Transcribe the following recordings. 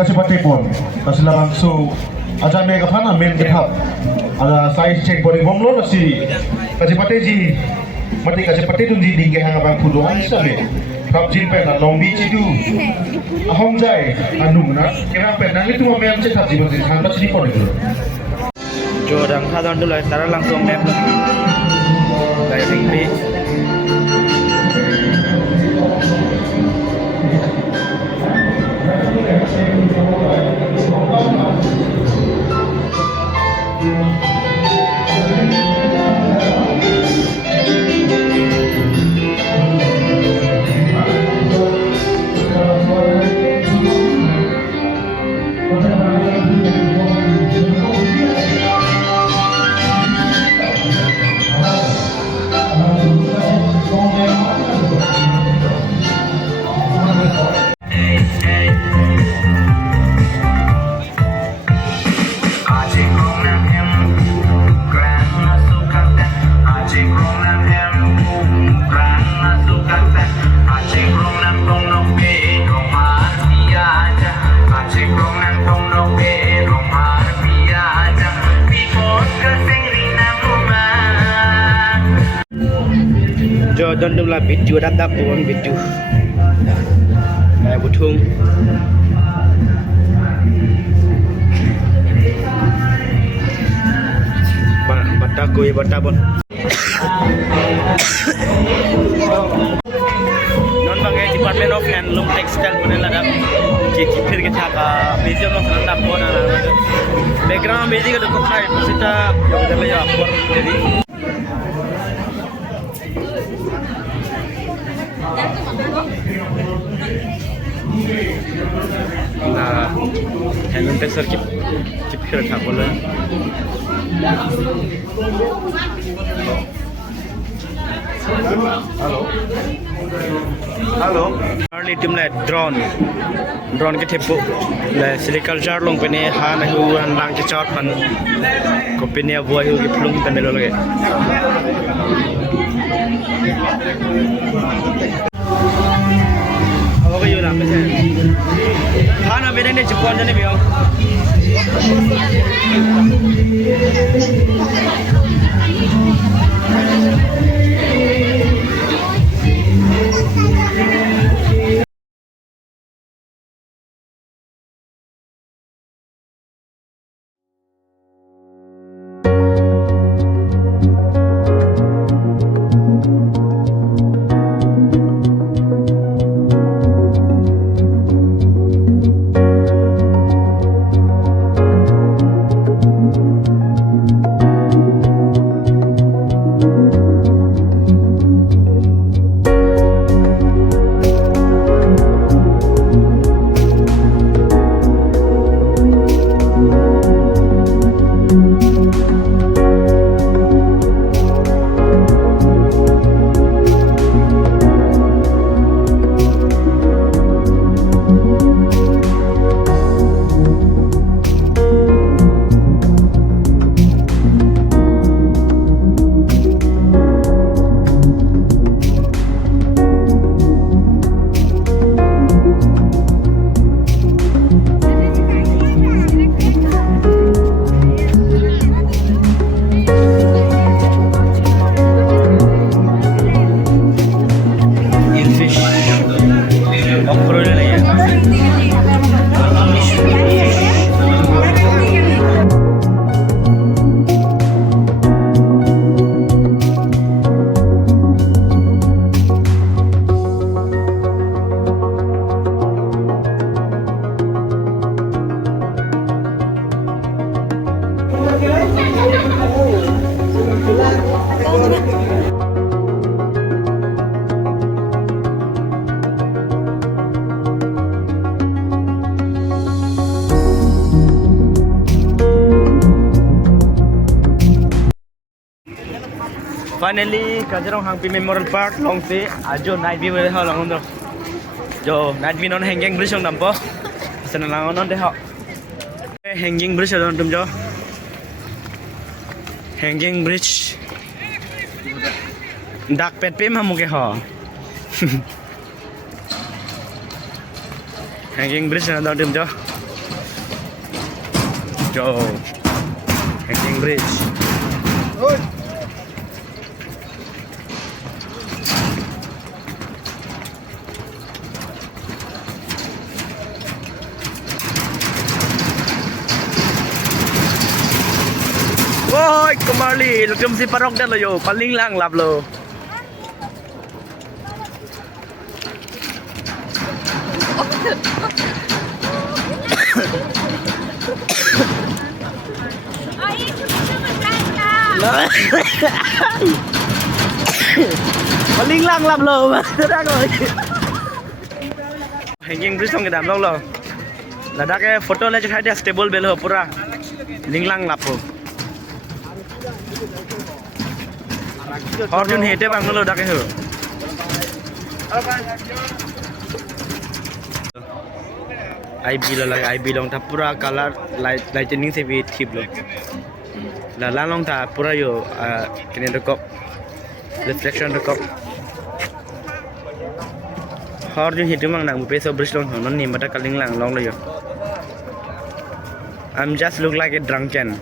kasi pati pon kasi laban so aja mega phana men githap ala size check body bomlo na si kasi pati ji mati kasi pati tun ji dingge hanga bang pudo an sabe kap jin pe na long beach tu ahom jai anu na kira pe na itu men che thap ji bodi than ba chini pon itu jo dang ha dan dulai tara langsung map dari tinggi jo don dum la video đáp đáp buồn video bút thung bata koi bata bon non bangai Department of Handloom Textile bone lada ki phir ke thaka museum no sananda bona background music ka ko khai sita yong ya por jadi nah handloom textile ki phir tha bola halo early team le drone ke thepu le silculture long pene ha na hu han lang ke chot pan ko pene boy hu ke plung tan melo lage aw ga yuna pese ha na bene ne chupon jane bio Finally, Kajirong Hangpi Memorial Park long te ajo night view le ha long do. Jo night view non hanging bridge ong nampo. Sana lang non de ha. Hanging bridge don tum jo. Hanging bridge. Dak pet pe ma muke ha. Hanging bridge don tum jo. Joe. Hanging Bridge. Woi, kembali. Lagam si parok dah lo yo. Paling lang lap lo. Paling lang lap lo. Dah rồi. Hanging bridge không cái đám lâu lo. Là đã cái photo này cho thấy stable bel ho pura. Ling lang lap ho. Orjun hete bang lo dah ke ho. IB lo lagi IB long ta pura color lightning se भी ठीक lo. La long ta pura yo kene rekop reflection rekop. Orjun hete bang nang peso bridge long non ni mata kaling lang long lo yo. I'm just look like a drunken.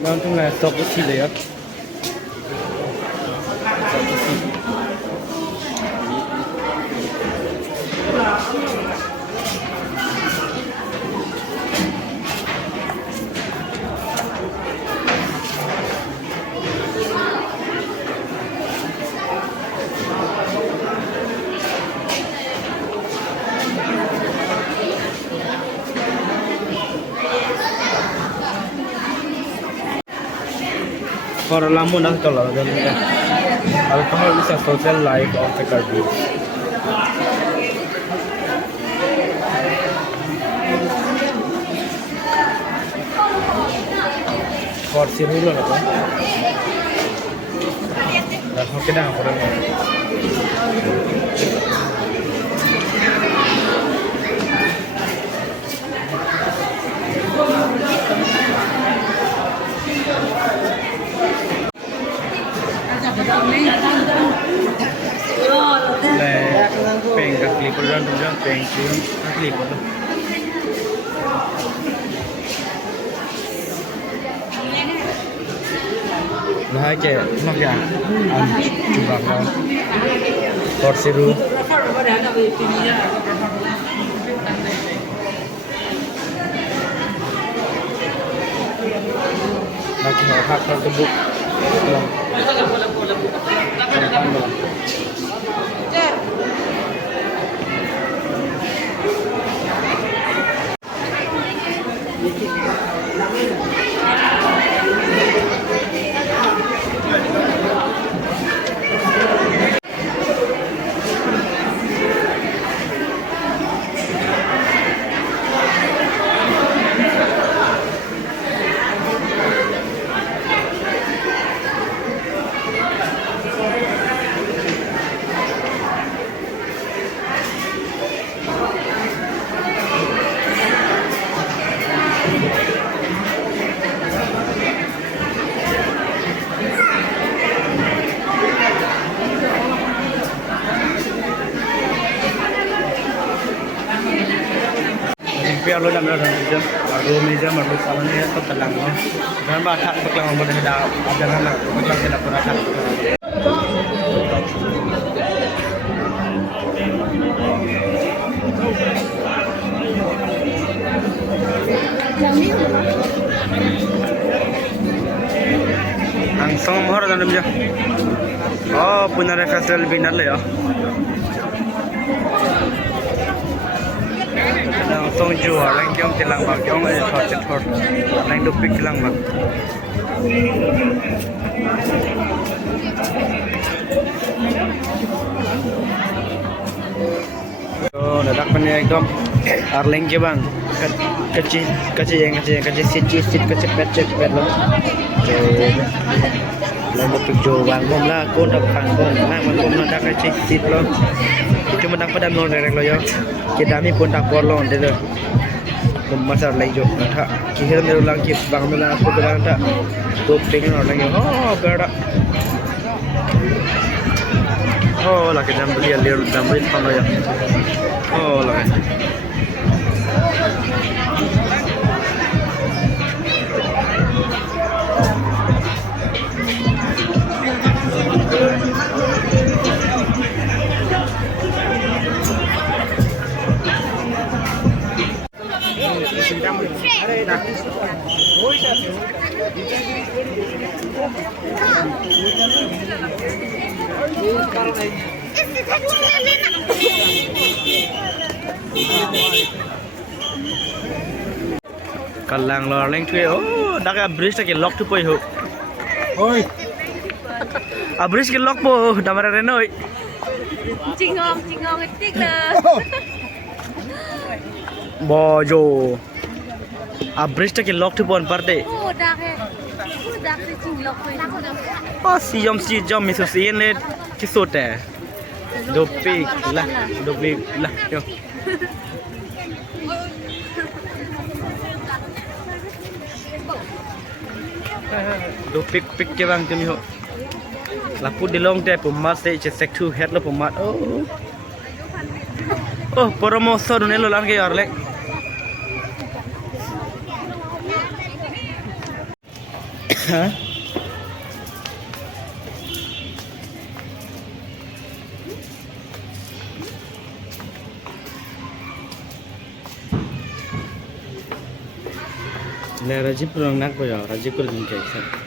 Langsung lah stop isi deh ya. For Lampung nak kalau ada alcohol is a social life of the country. For Sirilo apa? Dah hoki dah apa orang? sih asli betul. Nah aja, nak ya, coba kau porsi dulu. Nak hak tersebut. Biar lo dalam dalam jam, baru meja baru kawan dia tu telang lo. Dan bahat beklang boleh dah, jangan lah beklang kita pernah tak. Langsung mohor dalam jam. Oh, punya festival binar le ya. Langsung jual, langsung tilang bang, jong ada thot, langsung dupik tilang bang. Oh, dadak punya ekdom, arleng ke bang, kecil, sit pet lo. Langsung dupik jual bang, bom lah, kau dapat bom, bom dadak kecil sit lo. Cuma dapat dalam non direct lo ya. Kita ni pun tak perlu deh. Masalah lagi jo. Tak. Kita ni ulang kita bang ulang aku bilang tak. Tu pengen orang lagi. Oh berada. Oh lah kita beli liur beli apa ya. Oh lah. Kalang lo leng thuê oh daga bridge ta ke lock tu poi ho oi a bridge ke lock po damara re noi chingong tik le bojo a bridge ta ke lock tu pon par de dak he ching lock poi oh si jom mi so si le ki so te do pik lah yo do pik ke bang kami ho lapu dilong te pumat se che sek tu het lo pumat oh poromo so ne lo lan ke yar le ha le rajip rong nak ko ya rajip ko din ke sa